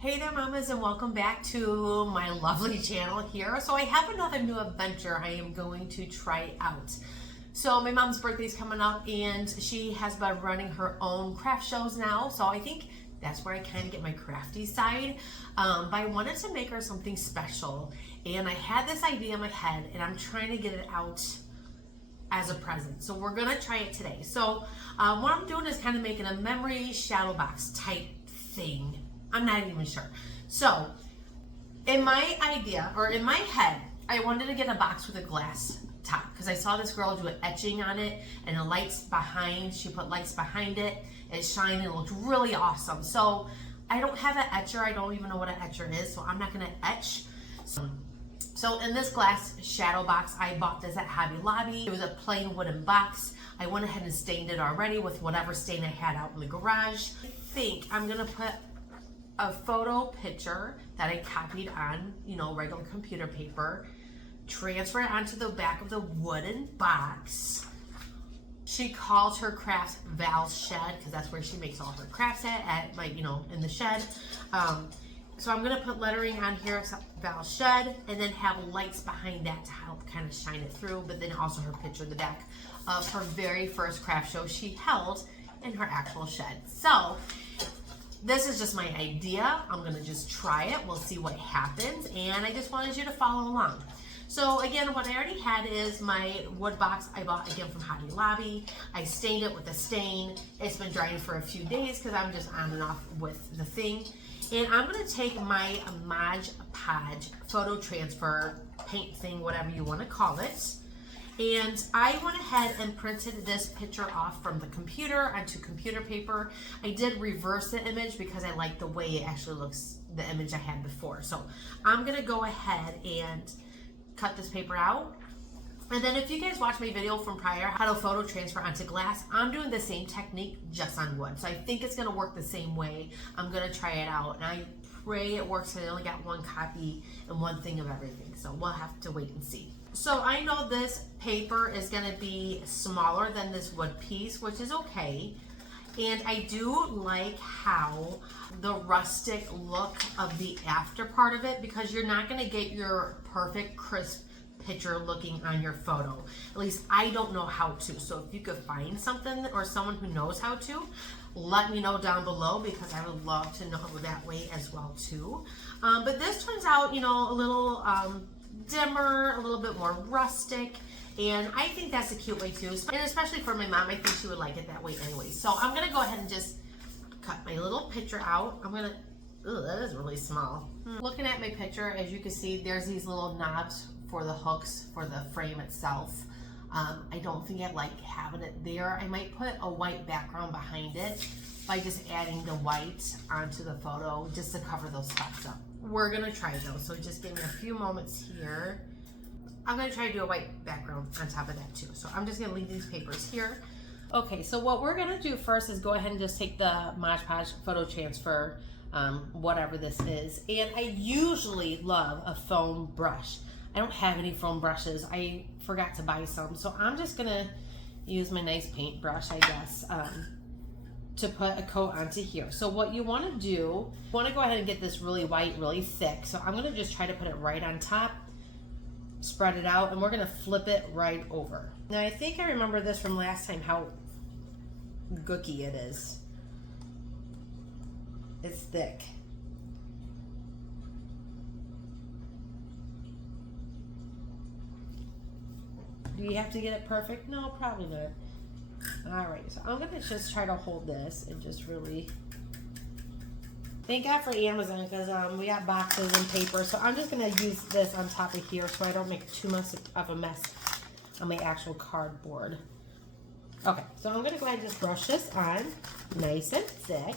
Hey there mamas, and welcome back to my lovely channel here. So I have another new adventure I am going to try out. So my mom's birthday is coming up and she has been running her own craft shows now. So I think that's where I kind of get my crafty side. But I wanted to make her something special, and I had this idea in my head and I'm trying to get it out as a present. So we're gonna try it today. So what I'm doing is kind of making a memory shadow box type thing. I'm not even sure. So in my idea, or in my head, I wanted to get a box with a glass top because I saw this girl do an etching on it and the lights behind, she put lights behind it, it's shining, it looked really awesome. So I don't have an etcher, I don't even know what an etcher is, so I'm not gonna etch. So in this glass shadow box, I bought this at Hobby Lobby. It was a plain wooden box. I went ahead and stained it already with whatever stain I had out in the garage. I think I'm gonna put a photo picture that I copied on, regular computer paper, transfer it onto the back of the wooden box. She calls her crafts Val's Shed because that's where she makes all her crafts at in the shed. So I'm gonna put lettering on here, Val's Shed, and then have lights behind that to help kind of shine it through, but then also her picture in the back of her very first craft show she held in her actual shed. So this is just my idea. I'm gonna just try it. We'll see what happens. And I just wanted you to follow along. So again, what I already had is my wood box I bought again from Hobby Lobby. I stained it with a stain. It's been drying for a few days because I'm just on and off with the thing. And I'm gonna take my Mod Podge photo transfer paint thing, whatever you wanna call it. And I went ahead and printed this picture off from the computer onto computer paper. I did reverse the image because I like the way it actually looks, the image I had before. So I'm gonna go ahead and cut this paper out. And then if you guys watch my video from prior, how to photo transfer onto glass, I'm doing the same technique just on wood. So I think it's gonna work the same way. I'm gonna try it out. And I pray it works because I only got one copy and one thing of everything. So we'll have to wait and see. So I know this paper is gonna be smaller than this wood piece, which is okay. And I do like how the rustic look of the after part of it, because you're not gonna get your perfect crisp picture looking on your photo. At least I don't know how to. So if you could find something or someone who knows how to, let me know down below because I would love to know that way as well too. But this turns out, a little dimmer, a little bit more rustic, and I think that's a cute way too, and especially for my mom, I think she would like it that way anyway. So I'm gonna go ahead and just cut my little picture out. That is really small. Looking at my picture, as you can see, there's these little knobs for the hooks for the frame itself. I don't think I like having it there. I might put a white background behind it by just adding the white onto the photo just to cover those spots up. We're gonna try though, so just give me a few moments here. I'm gonna try to do a white background on top of that too. So I'm just gonna leave these papers here. Okay, so what we're gonna do first is go ahead and just take the Mod Podge photo transfer, whatever this is. And I usually love a foam brush. I don't have any foam brushes. I forgot to buy some. So I'm just gonna use my nice paintbrush, I guess, to put a coat onto here. So what you wanna do, you wanna go ahead and get this really white, really thick. So I'm gonna just try to put it right on top, spread it out, and we're gonna flip it right over. Now I think I remember this from last time, how gooky it is. It's thick. Do you have to get it perfect? No, probably not. All right, so I'm gonna just try to hold this and just really, thank God for Amazon because we got boxes and paper. So I'm just gonna use this on top of here so I don't make too much of a mess on my actual cardboard. Okay, so I'm gonna go ahead and just brush this on nice and thick.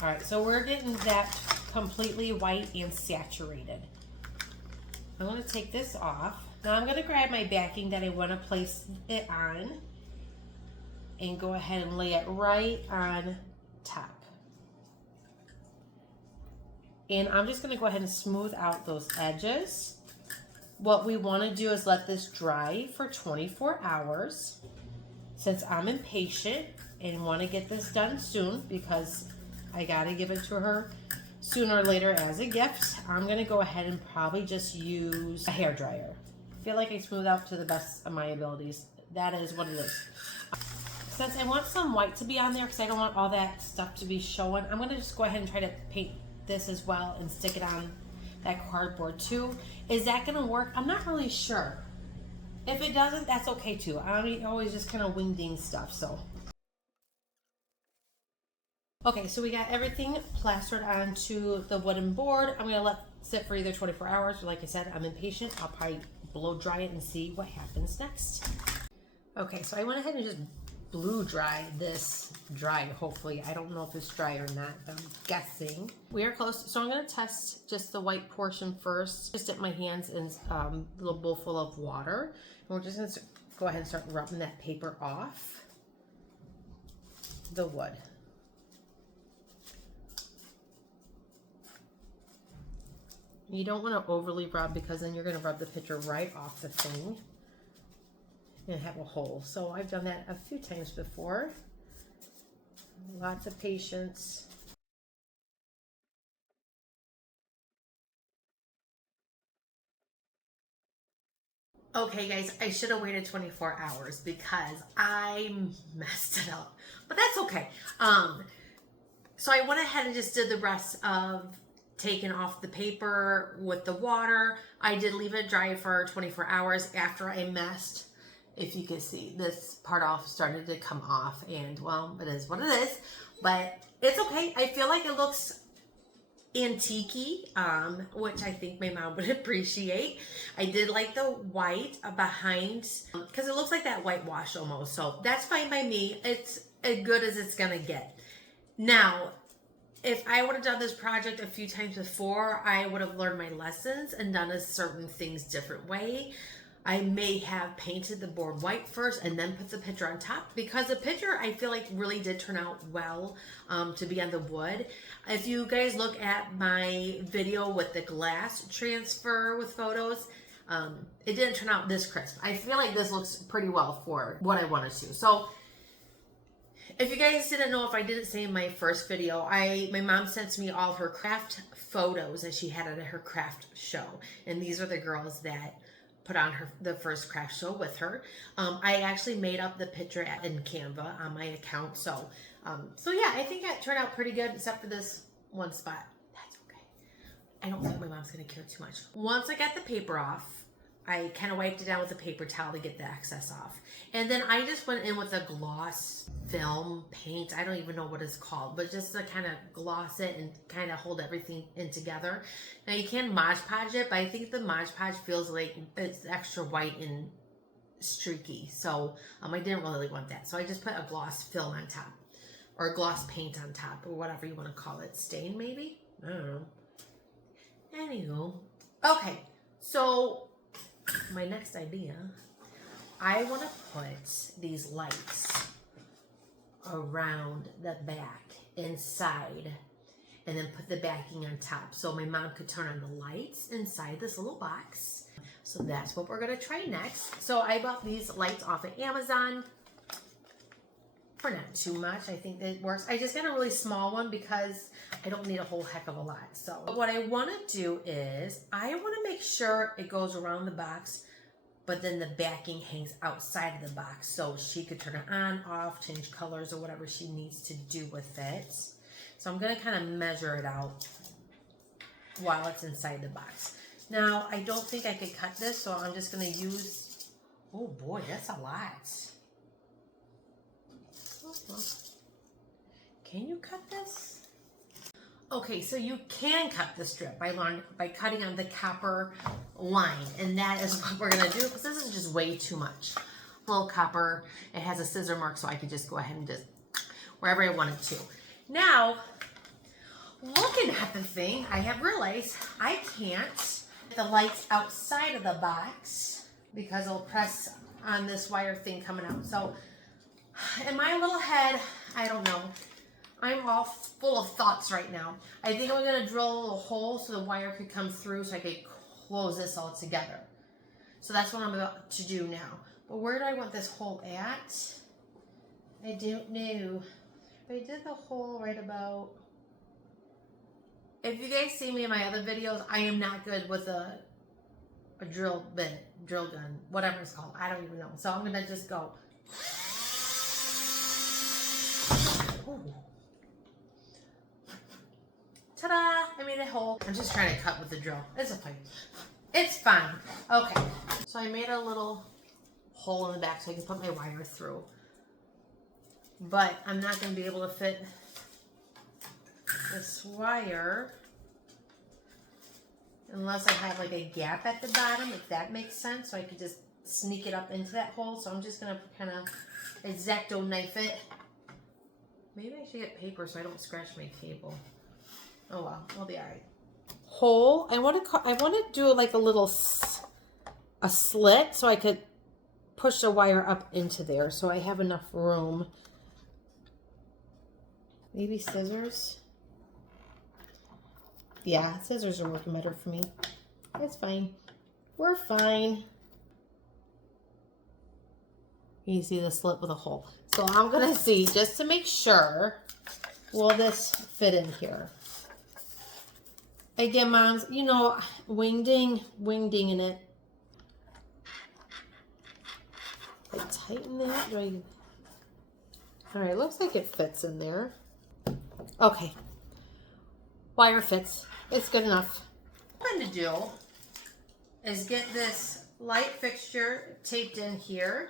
All right, so we're getting that completely white and saturated. I'm gonna take this off. Now I'm gonna grab my backing that I wanna place it on and go ahead and lay it right on top. And I'm just gonna go ahead and smooth out those edges. What we wanna do is let this dry for 24 hours. Since I'm impatient and want to get this done soon because I got to give it to her sooner or later as a gift. I'm going to go ahead and probably just use a hair dryer. I feel like I smooth out to the best of my abilities. That is what it is. Since I want some white to be on there because I don't want all that stuff to be showing, I'm going to just go ahead and try to paint this as well and stick it on that cardboard too. Is that going to work? I'm not really sure. If it doesn't, that's okay too. I always just kind of wingding stuff, so. Okay, so we got everything plastered onto the wooden board. I'm going to let it sit for either 24 hours. Or like I said, I'm impatient. I'll probably blow dry it and see what happens next. Okay, so I went ahead and just blew dry this dry, hopefully. I don't know if it's dry or not, but I'm guessing. We are close, so I'm going to test just the white portion first. Just dip my hands in a little bowl full of water. And we're just going to go ahead and start rubbing that paper off the wood. You don't want to overly rub because then you're going to rub the picture right off the thing and have a hole. So I've done that a few times before. Lots of patience. Okay guys, I should have waited 24 hours because I messed it up, but that's okay. So I went ahead and just did the rest of taking off the paper with the water. I did leave it dry for 24 hours after I messed. If you can see, this part off started to come off, and well, it is what it is, but it's okay. I feel like it looks antique-y, which I think my mom would appreciate. I did like the white behind because it looks like that whitewash almost, so that's fine by me. It's as good as it's gonna get. Now, if I would have done this project a few times before, I would have learned my lessons and done a certain things different way. I may have painted the board white first and then put the picture on top, because the picture I feel like really did turn out well to be on the wood. If you guys look at my video with the glass transfer with photos, it didn't turn out this crisp. I feel like this looks pretty well for what I wanted to. So if you guys didn't know, if I didn't say in my first video, my mom sent me all of her craft photos that she had at her craft show. And these are the girls that put on the first craft show with her. I actually made up the picture in Canva on my account. So yeah, I think it turned out pretty good, except for this one spot. That's okay. I don't think my mom's gonna care too much. Once I got the paper off, I kind of wiped it down with a paper towel to get the excess off. And then I just went in with a gloss film paint. I don't even know what it's called, but just to kind of gloss it and kind of hold everything in together. Now you can Mod Podge it, but I think the Mod Podge feels like it's extra white and streaky. So I didn't really want that. So I just put a gloss film on top, or a gloss paint on top, or whatever you want to call it. Stain maybe? I don't know. Anywho. Okay, so my next idea, I want to put these lights around the back inside and then put the backing on top so my mom could turn on the lights inside this little box. So that's what we're going to try next. So I bought these lights off of Amazon for not too much. I think it works. I just got a really small one because I don't need a whole heck of a lot. So what I want to do is I want to make sure it goes around the box, but then the backing hangs outside of the box so she could turn it on, off, change colors, or whatever she needs to do with it. So I'm going to kind of measure it out while it's inside the box. Now, I don't think I could cut this, so I'm just going to use, oh boy, that's a lot. Can you cut this? Okay, so you can cut the strip. I learned by cutting on the copper line, and that is what we're gonna do because this is just way too much. Little copper, it has a scissor mark, so I could just go ahead and just wherever I wanted to. Now, looking at the thing, I have realized I can't get the lights outside of the box because it'll press on this wire thing coming out. So in my little head, I don't know. I'm all full of thoughts right now. I think I'm gonna drill a little hole so the wire could come through so I could close this all together. So that's what I'm about to do now. But where do I want this hole at? I don't know. I did the hole right about. If you guys see me in my other videos, I am not good with a drill bit, drill gun, whatever it's called. I don't even know. So I'm gonna just go. Ooh. Ta-da! I made a hole. I'm just trying to cut with the drill. It's okay. It's fine. Okay. So I made a little hole in the back so I can put my wire through. But I'm not going to be able to fit this wire unless I have like a gap at the bottom, if that makes sense. So I could just sneak it up into that hole. So I'm just going to kind of X-Acto knife it. Maybe I should get paper so I don't scratch my cable. Oh well, I'll be all right. Hole. I want to do like a little a slit so I could push the wire up into there so I have enough room. Maybe scissors. Yeah, scissors are working better for me. It's fine. We're fine. You see the slit with a hole. So I'm going to see, just to make sure, will this fit in here? Again, moms, you know, wingdinging it. I tighten that. All right, looks like it fits in there. Okay. Wire fits. It's good enough. What I'm going to do is get this light fixture taped in here.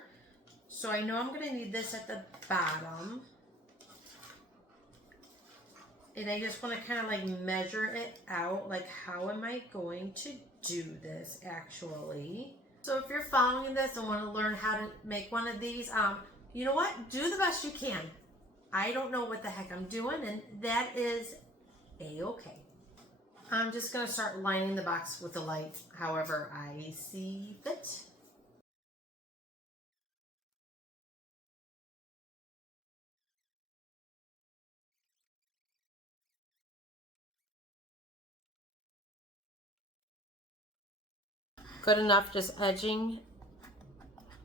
So I know I'm going to need this at the bottom. And I just want to kind of like measure it out. Like, how am I going to do this actually? So if you're following this and want to learn how to make one of these, you know what? Do the best you can. I don't know what the heck I'm doing, and that is a-okay. I'm just going to start lining the box with the light however I see fit. Good enough, just edging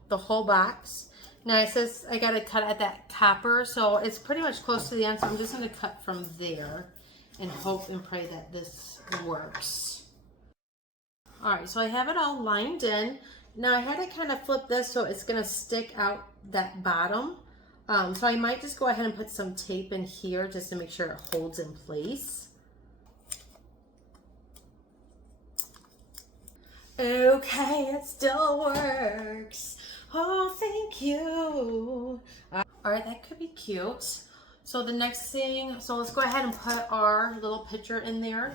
the whole box. Now it says I got to cut at that copper, so it's pretty much close to the end, so I'm just going to cut from there and hope and pray that this works. Alright, so I have it all lined in. Now I had to kind of flip this so it's going to stick out that bottom. So I might just go ahead and put some tape in here just to make sure it holds in place. Okay, it still works. Oh, thank you. All right, that could be cute. So the next thing, so let's go ahead and put our little picture in there.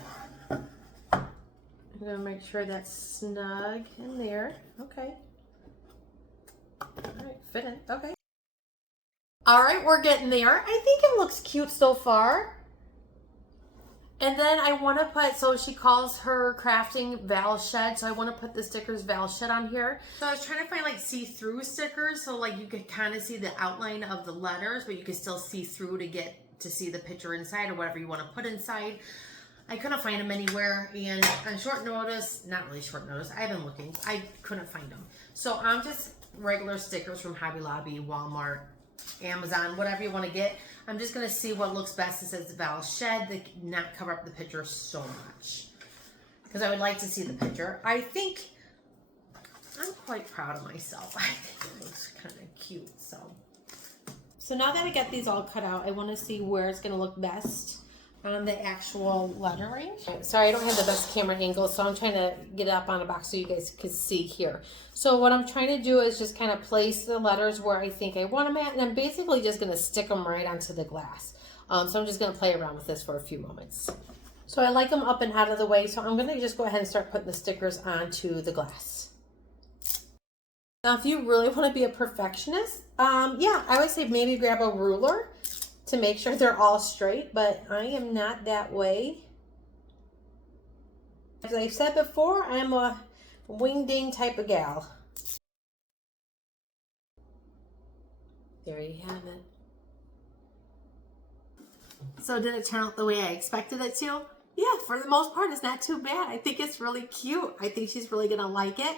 I'm gonna make sure that's snug in there. Okay. All right, fit in. Okay. All right, we're getting there. I think it looks cute so far. And then I want to put, so she calls her crafting Val Shed, so I want to put the stickers Val Shed on here. So I was trying to find like see-through stickers, so like you could kind of see the outline of the letters, but you could still see through to get to see the picture inside or whatever you want to put inside. I couldn't find them anywhere, and on short notice, not really short notice, I've been looking, I couldn't find them. So I'm just regular stickers from Hobby Lobby, Walmart, Amazon, whatever you want to get. I'm just going to see what looks best. It says Val Shed to not cover up the picture so much, because I would like to see the picture. I think I'm quite proud of myself. I think it looks kind of cute. So now that I got these all cut out, I want to see where it's going to look best on the actual lettering. Sorry, I don't have the best camera angle, so I'm trying to get it up on a box so you guys can see here. So what I'm trying to do is just kind of place the letters where I think I want them at, and I'm basically just going to stick them right onto the glass. So I'm just going to play around with this for a few moments. So I like them up and out of the way, so I'm going to just go ahead and start putting the stickers onto the glass. Now, if you really want to be a perfectionist, yeah, I would say maybe grab a ruler to make sure they're all straight, but I am not that way. As I've said before, I'm a wingding type of gal. There you have it. So did it turn out the way I expected it to? Yeah, for the most part, it's not too bad. I think it's really cute. I think she's really gonna like it.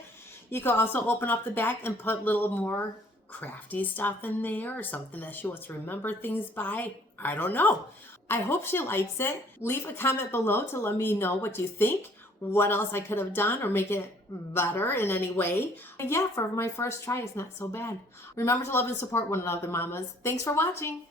You can also open up the back and put little more crafty stuff in there or something that she wants to remember things by. I don't know. I hope she likes it. Leave a comment below to let me know what you think, what else I could have done or make it better in any way. And yeah, for my first try, it's not so bad. Remember to love and support one another, mamas. Thanks for watching.